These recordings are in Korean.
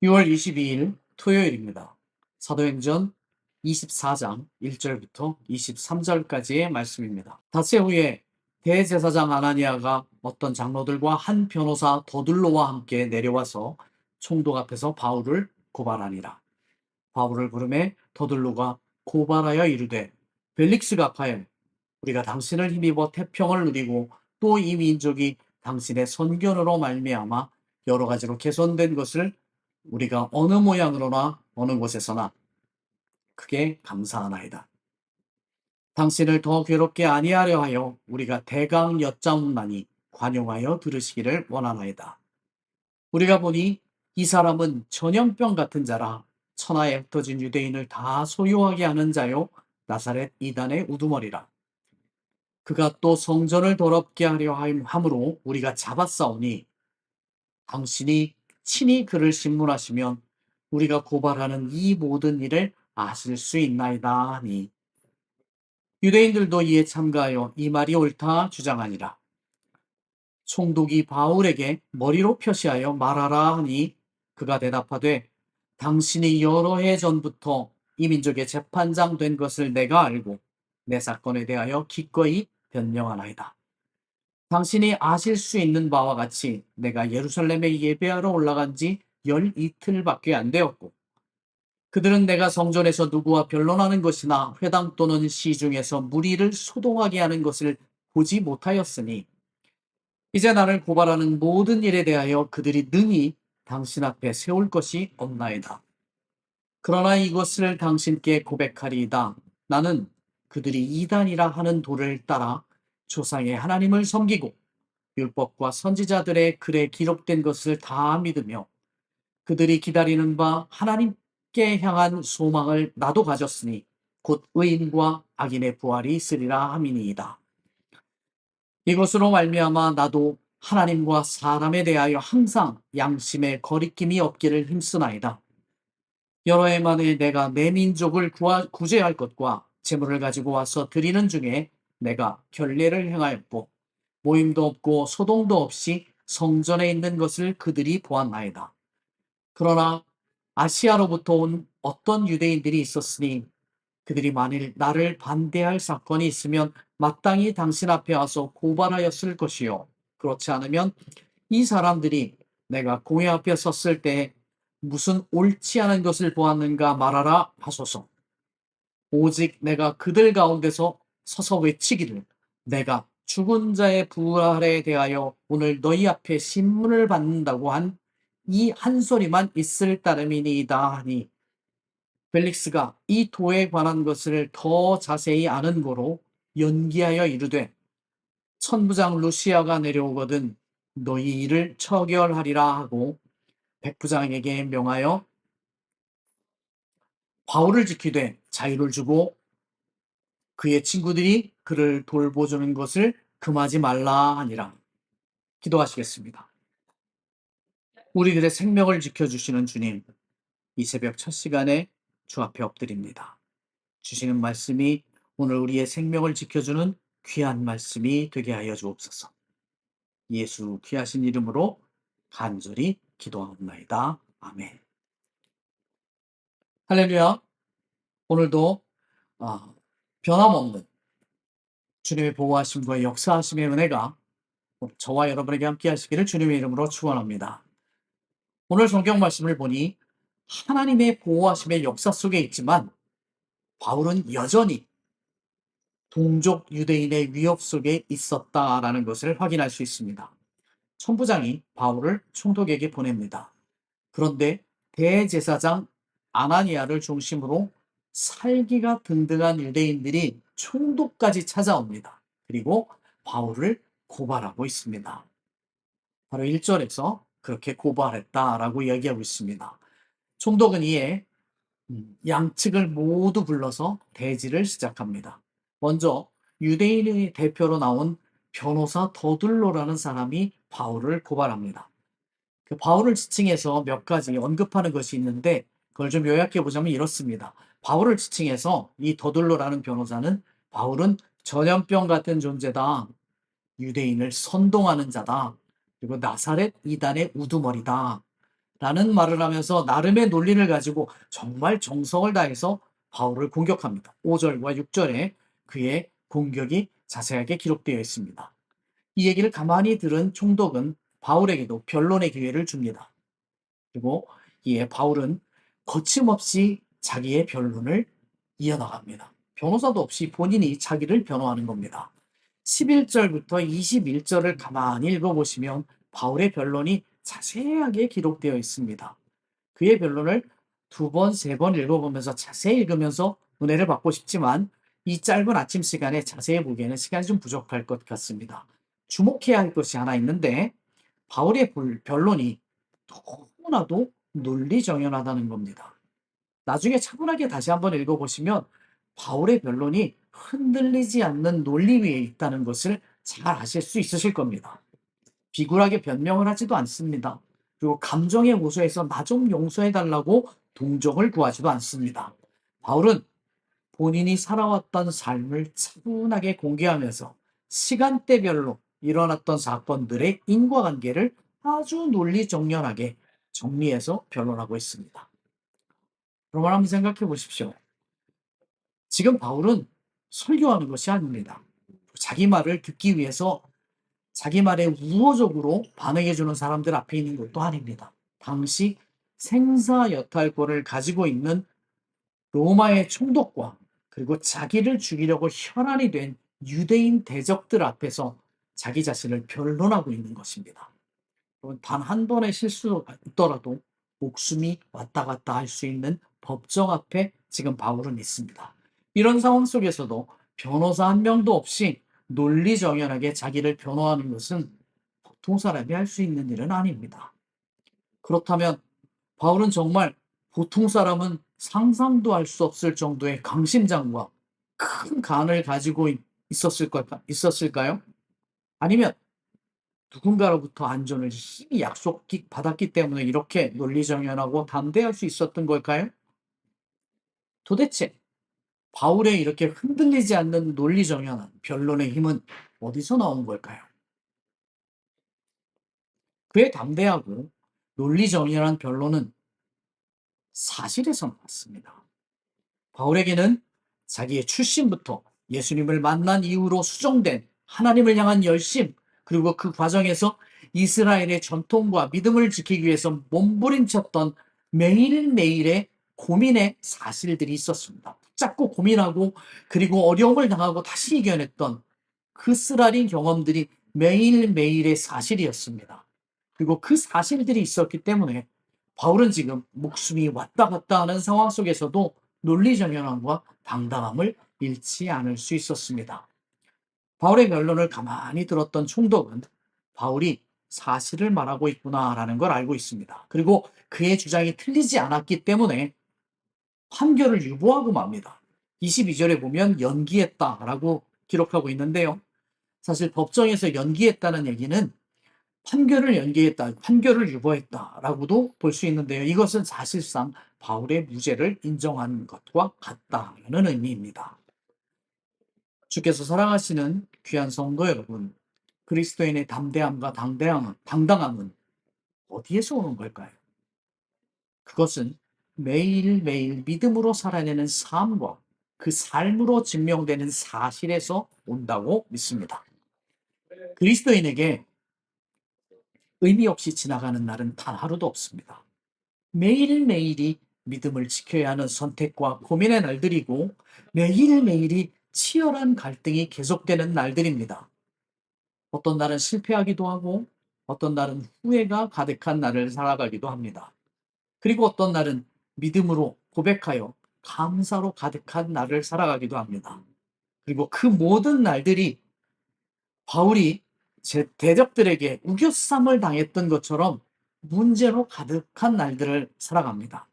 6월 22일 토요일입니다. 사도행전 24장 1절부터 23절까지의 말씀입니다. 닷새 후에 대제사장 아나니아가 어떤 장로들과 한 변호사 더둘로와 함께 내려와서 총독 앞에서 바울을 고발하니라. 바울을 부르매 더둘로가 고발하여 이르되, 벨릭스가 가해 우리가 당신을 힘입어 태평을 누리고 또 이 민족이 당신의 선견으로 말미암아 여러 가지로 개선된 것을 우리가 어느 모양으로나 어느 곳에서나 크게 감사하나이다. 당신을 더 괴롭게 아니하려 하여 우리가 대강 여짜옵나니 관용하여 들으시기를 원하나이다. 우리가 보니 이 사람은 전염병 같은 자라 천하에 흩어진 유대인을 다 소유하게 하는 자요 나사렛 이단의 우두머리라. 그가 또 성전을 더럽게 하려 함으로 우리가 잡았사오니 당신이 친히 그를 신문하시면 우리가 고발하는 이 모든 일을 아실 수 있나이다 하니, 유대인들도 이에 참가하여 이 말이 옳다 주장하니라. 총독이 바울에게 머리로 표시하여 말하라 하니 그가 대답하되, 당신이 여러 해 전부터 이 민족의 재판장 된 것을 내가 알고 내 사건에 대하여 기꺼이 변명하나이다. 당신이 아실 수 있는 바와 같이 내가 예루살렘에 예배하러 올라간 지 열 이틀밖에 안 되었고, 그들은 내가 성전에서 누구와 변론하는 것이나 회당 또는 시중에서 무리를 소동하게 하는 것을 보지 못하였으니 이제 나를 고발하는 모든 일에 대하여 그들이 능히 당신 앞에 세울 것이 없나이다. 그러나 이것을 당신께 고백하리이다. 나는 그들이 이단이라 하는 도를 따라 조상의 하나님을 섬기고 율법과 선지자들의 글에 기록된 것을 다 믿으며 그들이 기다리는 바 하나님께 향한 소망을 나도 가졌으니 곧 의인과 악인의 부활이 있으리라 함이니이다. 이것으로 말미암아 나도 하나님과 사람에 대하여 항상 양심의 거리낌이 없기를 힘쓰나이다. 여러 해 만에 내가 내 민족을 구제할 것과 재물을 가지고 와서 드리는 중에 내가 결례를 행하였고 모임도 없고 소동도 없이 성전에 있는 것을 그들이 보았나이다. 그러나 아시아로부터 온 어떤 유대인들이 있었으니 그들이 만일 나를 반대할 사건이 있으면 마땅히 당신 앞에 와서 고발하였을 것이요, 그렇지 않으면 이 사람들이 내가 공회 앞에 섰을 때 무슨 옳지 않은 것을 보았는가 말하라 하소서. 오직 내가 그들 가운데서 서서 외치기를, 내가 죽은 자의 부활에 대하여 오늘 너희 앞에 신문을 받는다고 한 이 한 소리만 있을 따름이니이다 하니, 벨릭스가 이 도에 관한 것을 더 자세히 아는 고로 연기하여 이르되, 천부장 루시아가 내려오거든 너희 일을 처결하리라 하고 백부장에게 명하여 바울을 지키되 자유를 주고 그의 친구들이 그를 돌보주는 것을 금하지 말라 하니라. 기도하시겠습니다. 우리들의 생명을 지켜주시는 주님, 이 새벽 첫 시간에 주 앞에 엎드립니다. 주시는 말씀이 오늘 우리의 생명을 지켜주는 귀한 말씀이 되게 하여 주옵소서. 예수 귀하신 이름으로 간절히 기도하옵나이다. 아멘. 할렐루야. 오늘도 변함없는 주님의 보호하심과 역사하심의 은혜가 저와 여러분에게 함께 하시기를 주님의 이름으로 축원합니다. 오늘 성경 말씀을 보니 하나님의 보호하심의 역사 속에 있지만 바울은 여전히 동족 유대인의 위협 속에 있었다라는 것을 확인할 수 있습니다. 천부장이 바울을 총독에게 보냅니다. 그런데 대제사장 아나니아를 중심으로 살기가 등등한 유대인들이 총독까지 찾아옵니다. 그리고 바울을 고발하고 있습니다. 바로 1절에서 그렇게 고발했다라고 이야기하고 있습니다. 총독은 이에 양측을 모두 불러서 대지를 시작합니다. 먼저 유대인의 대표로 나온 변호사 더둘로라는 사람이 바울을 고발합니다. 그 바울을 지칭해서 몇 가지 언급하는 것이 있는데 그걸 좀 요약해 보자면 이렇습니다. 바울을 지칭해서 이 더둘로라는 변호사는 바울은 전염병 같은 존재다. 유대인을 선동하는 자다. 그리고 나사렛 이단의 우두머리다. 라는 말을 하면서 나름의 논리를 가지고 정말 정성을 다해서 바울을 공격합니다. 5절과 6절에 그의 공격이 자세하게 기록되어 있습니다. 이 얘기를 가만히 들은 총독은 바울에게도 변론의 기회를 줍니다. 그리고 이에 바울은 거침없이 자기의 변론을 이어나갑니다. 변호사도 없이 본인이 자기를 변호하는 겁니다. 11절부터 21절을 가만히 읽어보시면 바울의 변론이 자세하게 기록되어 있습니다. 그의 변론을 두 번, 세 번 읽어보면서 자세히 읽으면서 은혜를 받고 싶지만 이 짧은 아침 시간에 자세히 보기에는 시간이 좀 부족할 것 같습니다. 주목해야 할 것이 하나 있는데 바울의 변론이 너무나도 논리정연하다는 겁니다. 나중에 차분하게 다시 한번 읽어보시면 바울의 변론이 흔들리지 않는 논리 위에 있다는 것을 잘 아실 수 있으실 겁니다. 비굴하게 변명을 하지도 않습니다. 그리고 감정에 호소해서 나 좀 용서해달라고 동정을 구하지도 않습니다. 바울은 본인이 살아왔던 삶을 차분하게 공개하면서 시간대별로 일어났던 사건들의 인과관계를 아주 논리정연하게 정리해서 변론하고 있습니다. 그러면 한번 생각해 보십시오. 지금 바울은 설교하는 것이 아닙니다. 자기 말을 듣기 위해서 자기 말에 우호적으로 반응해 주는 사람들 앞에 있는 것도 아닙니다. 당시 생사여탈권을 가지고 있는 로마의 총독과 그리고 자기를 죽이려고 혈안이 된 유대인 대적들 앞에서 자기 자신을 변론하고 있는 것입니다. 단 한 번의 실수가 있더라도 목숨이 왔다 갔다 할 수 있는 법정 앞에 지금 바울은 있습니다. 이런 상황 속에서도 변호사 한 명도 없이 논리정연하게 자기를 변호하는 것은 보통 사람이 할 수 있는 일은 아닙니다. 그렇다면 바울은 정말 보통 사람은 상상도 할 수 없을 정도의 강심장과 큰 간을 가지고 있었을까요? 아니면 누군가로부터 안전을 힘이 약속받았기 때문에 이렇게 논리정연하고 담대할 수 있었던 걸까요? 도대체 바울의 이렇게 흔들리지 않는 논리정연한 변론의 힘은 어디서 나온 걸까요? 그의 담대하고 논리정연한 변론은 사실에서 나왔습니다. 바울에게는 자기의 출신부터 예수님을 만난 이후로 수정된 하나님을 향한 열심, 그리고 그 과정에서 이스라엘의 전통과 믿음을 지키기 위해서 몸부림쳤던 매일매일의 고민의 사실들이 있었습니다. 붙잡고 고민하고 그리고 어려움을 당하고 다시 이겨냈던 그 쓰라린 경험들이 매일매일의 사실이었습니다. 그리고 그 사실들이 있었기 때문에 바울은 지금 목숨이 왔다 갔다 하는 상황 속에서도 논리정연함과 당당함을 잃지 않을 수 있었습니다. 바울의 변론을 가만히 들었던 총독은 바울이 사실을 말하고 있구나라는 걸 알고 있습니다. 그리고 그의 주장이 틀리지 않았기 때문에 판결을 유보하고 맙니다. 22절에 보면 연기했다라고 기록하고 있는데요. 사실 법정에서 연기했다는 얘기는 판결을 연기했다, 판결을 유보했다라고도 볼 수 있는데요. 이것은 사실상 바울의 무죄를 인정한 것과 같다는 의미입니다. 주께서 사랑하시는 귀한 성도 여러분, 그리스도인의 담대함과 당당함은 어디에서 오는 걸까요? 그것은 매일매일 믿음으로 살아내는 삶과 그 삶으로 증명되는 사실에서 온다고 믿습니다. 그리스도인에게 의미 없이 지나가는 날은 단 하루도 없습니다. 매일매일이 믿음을 지켜야 하는 선택과 고민의 날들이고 매일매일이 치열한 갈등이 계속되는 날들입니다. 어떤 날은 실패하기도 하고 어떤 날은 후회가 가득한 날을 살아가기도 합니다. 그리고 어떤 날은 믿음으로 고백하여 감사로 가득한 날을 살아가기도 합니다. 그리고 그 모든 날들이 바울이 제 대적들에게 우겨쌈을 당했던 것처럼 문제로 가득한 날들을 살아갑니다.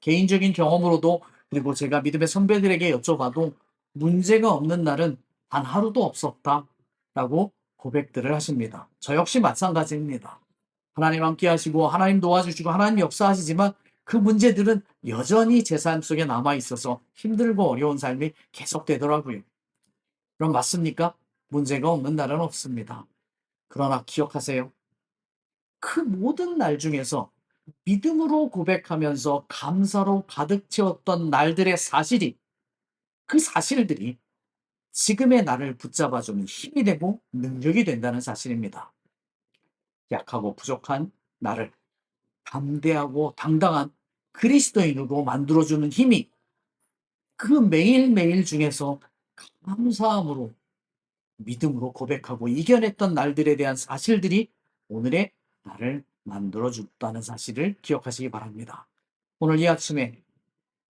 개인적인 경험으로도 그리고 제가 믿음의 선배들에게 여쭤봐도 문제가 없는 날은 단 하루도 없었다라고 고백들을 하십니다. 저 역시 마찬가지입니다. 하나님 함께 하시고 하나님 도와주시고 하나님 역사하시지만 그 문제들은 여전히 제 삶 속에 남아 있어서 힘들고 어려운 삶이 계속되더라고요. 그럼 맞습니까? 문제가 없는 날은 없습니다. 그러나 기억하세요. 그 모든 날 중에서 믿음으로 고백하면서 감사로 가득 채웠던 날들의 사실이, 그 사실들이 지금의 나를 붙잡아주는 힘이 되고 능력이 된다는 사실입니다. 약하고 부족한 나를 담대하고 당당한 그리스도인으로 만들어주는 힘이 그 매일매일 중에서 감사함으로 믿음으로 고백하고 이겨냈던 날들에 대한 사실들이 오늘의 나를 만들어줬다는 사실을 기억하시기 바랍니다. 오늘 이 아침에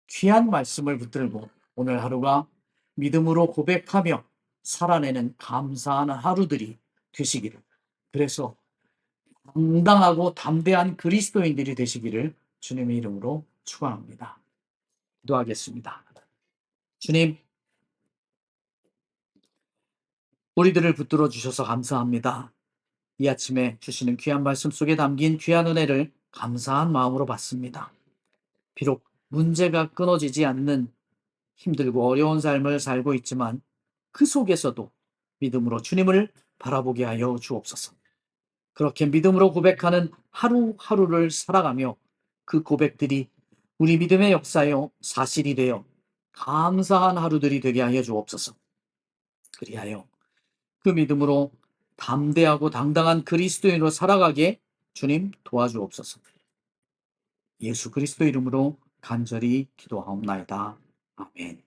귀한 말씀을 붙들고 오늘 하루가 믿음으로 고백하며 살아내는 감사하는 하루들이 되시기를, 그래서 당당하고 담대한 그리스도인들이 되시기를 주님의 이름으로 축원합니다. 기도하겠습니다. 주님, 우리들을 붙들어 주셔서 감사합니다. 이 아침에 주시는 귀한 말씀 속에 담긴 귀한 은혜를 감사한 마음으로 받습니다. 비록 문제가 끊어지지 않는 힘들고 어려운 삶을 살고 있지만 그 속에서도 믿음으로 주님을 바라보게 하여 주옵소서. 그렇게 믿음으로 고백하는 하루하루를 살아가며 그 고백들이 우리 믿음의 역사요 사실이 되어 감사한 하루들이 되게 하여 주옵소서. 그리하여 그 믿음으로 담대하고 당당한 그리스도인으로 살아가게 주님 도와주옵소서. 예수 그리스도 이름으로 간절히 기도하옵나이다. 아멘.